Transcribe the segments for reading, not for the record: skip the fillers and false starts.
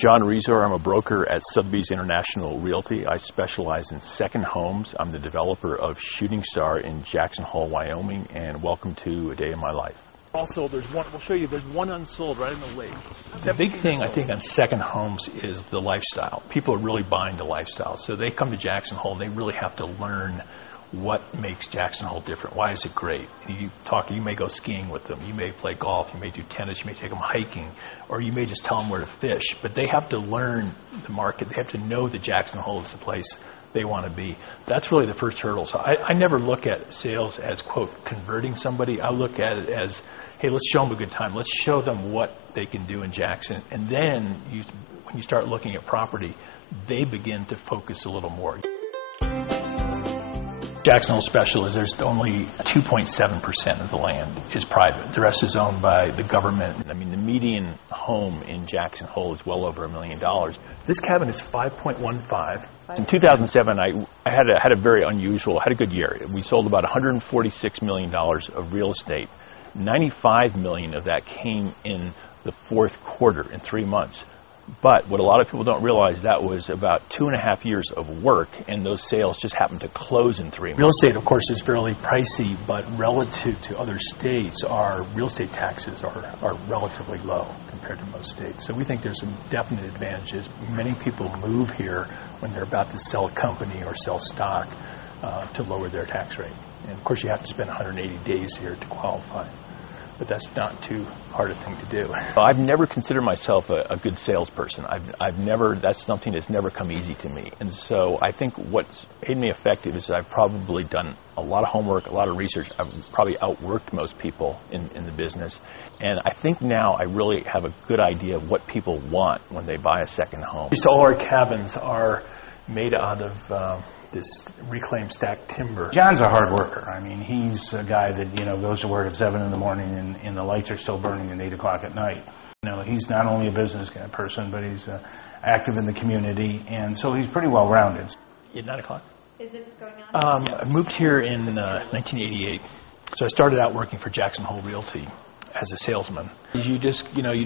John Rezor. I'm a broker at Sotheby's International Realty. I specialize in second homes. I'm the developer of Shooting Star in Jackson Hole, Wyoming, and welcome to A Day in My Life. Also, we'll show you, there's one unsold right in the lake. The big thing, I think, on second homes is the lifestyle. People are really buying the lifestyle. So they come to Jackson Hole, they really have to learn what makes Jackson Hole different. Why is it great? You may go skiing with them, you may play golf, you may do tennis, you may take them hiking, or you may just tell them where to fish. But they have to learn the market. They have to know that Jackson Hole is the place they want to be. That's really the first hurdle. So I never look at sales as, quote, converting somebody. I look at it as, hey, let's show them a good time. Let's show them what they can do in Jackson. And then when you start looking at property, they begin to focus a little more. Jackson Hole special is there's only 2.7% of the land is private. The rest is owned by the government. I mean, the median home in Jackson Hole is well over $1 million. This cabin is 5.15. In 2007, I had a very unusual, had a good year. We sold about $146 million of real estate. 95 million of that came in the fourth quarter in 3 months. But what a lot of people don't realize, that was about 2.5 years of work, and those sales just happened to close in 3 months. Real estate, of course, is fairly pricey, but relative to other states, our real estate taxes are relatively low compared to most states. So we think there's some definite advantages. Many people move here when they're about to sell a company or sell stock to lower their tax rate. And of course, you have to spend 180 days here to qualify. But that's not too hard a thing to do. I've never considered myself a good salesperson. That's something that's never come easy to me. And so I think what's made me effective is I've probably done a lot of homework, a lot of research. I've probably outworked most people in the business. And I think now I really have a good idea of what people want when they buy a second home. All our cabins are made out of this reclaimed stacked timber. John's a hard worker. I mean, he's a guy that, goes to work at 7 in the morning and the lights are still burning at 8 o'clock at night. He's not only a business person, but he's active in the community, and so he's pretty well rounded. At 9 o'clock? Is it going on? I moved here in 1988. So I started out working for Jackson Hole Realty as a salesman. You just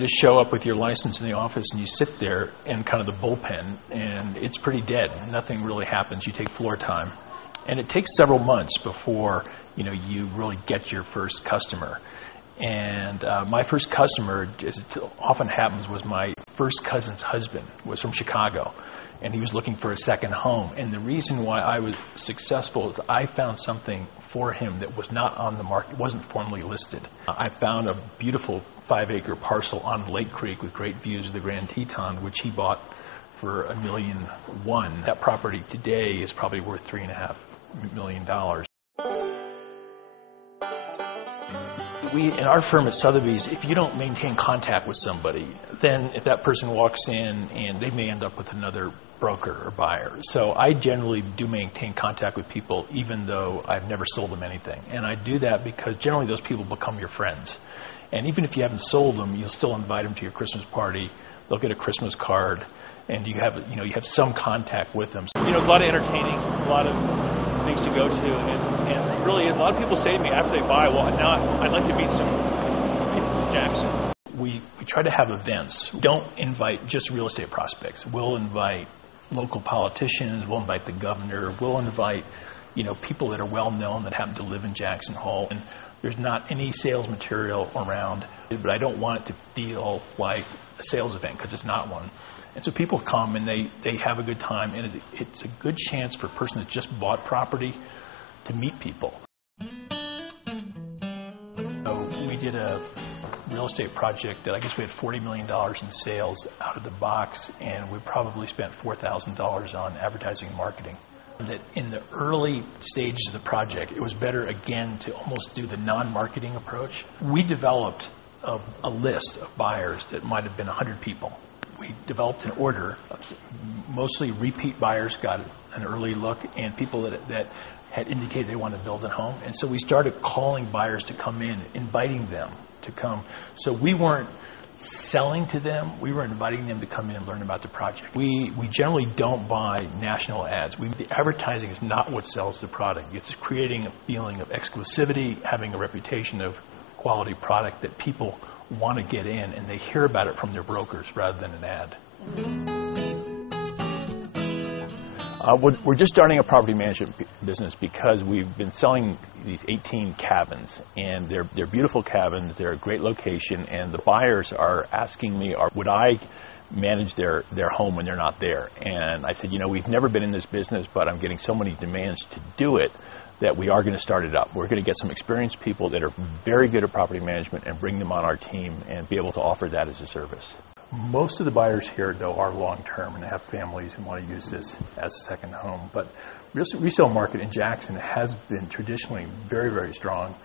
show up with your license in the office and you sit there in kind of the bullpen, and it's pretty dead. Nothing really happens. You take floor time, and it takes several months before you really get your first customer. And my first customer, as it often happens, was my first cousin's husband. Was from Chicago, and he was looking for a second home. And the reason why I was successful is I found something for him that was not on the market, wasn't formally listed. I found a beautiful 5-acre parcel on Lake Creek with great views of the Grand Teton, which he bought for $1.1 million. That property today is probably worth $3.5 million. In our firm at Sotheby's, if you don't maintain contact with somebody, then if that person walks in, and they may end up with another broker or buyer. So I generally do maintain contact with people even though I've never sold them anything. And I do that because generally those people become your friends. And even if you haven't sold them, you'll still invite them to your Christmas party. They'll get a Christmas card, and you have some contact with them. So, there's a lot of entertaining, a lot of things to go to, and it really is. A lot of people say to me after they buy, well, now I'd like to meet some people from Jackson. We try to have events. Don't invite just real estate prospects. We'll invite local politicians. We'll invite the governor. We'll invite, people that are well known that happen to live in Jackson Hole. And there's not any sales material around, but I don't want it to feel like a sales event, because it's not one. And so people come and they have a good time, and it's a good chance for a person that's just bought property to meet people. So we did a real estate project that I guess we had $40 million in sales out of the box, and we probably spent $4,000 on advertising and marketing. That in the early stages of the project, it was better again to almost do the non-marketing approach. We developed a list of buyers that might have been 100 people. We developed an order. Mostly repeat buyers got an early look, and people that had indicated they wanted to build a home. And so we started calling buyers to come in, inviting them to come. So we weren't selling to them, we were inviting them to come in and learn about the project. We generally don't buy national ads. The advertising is not what sells the product. It's creating a feeling of exclusivity, having a reputation of quality product that people want to get in, and they hear about it from their brokers rather than an ad. We're just starting a property management business because we've been selling these 18 cabins, and they're beautiful cabins. They're a great location, and the buyers are asking me, would I manage their home when they're not there? And I said, we've never been in this business, but I'm getting so many demands to do it that we are going to start it up. We're going to get some experienced people that are very good at property management and bring them on our team and be able to offer that as a service. Most of the buyers here, though, are long-term and have families and want to use this as a second home. But resale market in Jackson has been traditionally very, very strong.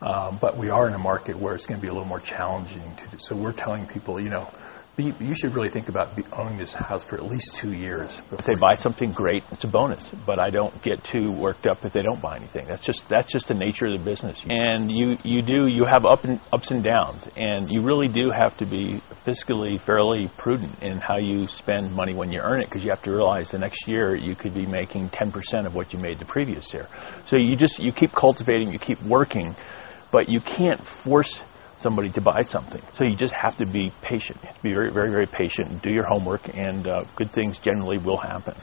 But we are in a market where it's going to be a little more challenging to do. So we're telling people, you should really think about owning this house for at least 2 years. If they buy something, great, it's a bonus. But I don't get too worked up if they don't buy anything. That's just the nature of the business. And you have ups and downs, and you really do have to be fiscally fairly prudent in how you spend money when you earn it, because you have to realize the next year you could be making 10% of what you made the previous year. So you keep cultivating, you keep working, but you can't force somebody to buy something. So you just have to be patient. You have to be very, very, very patient and do your homework, and good things generally will happen.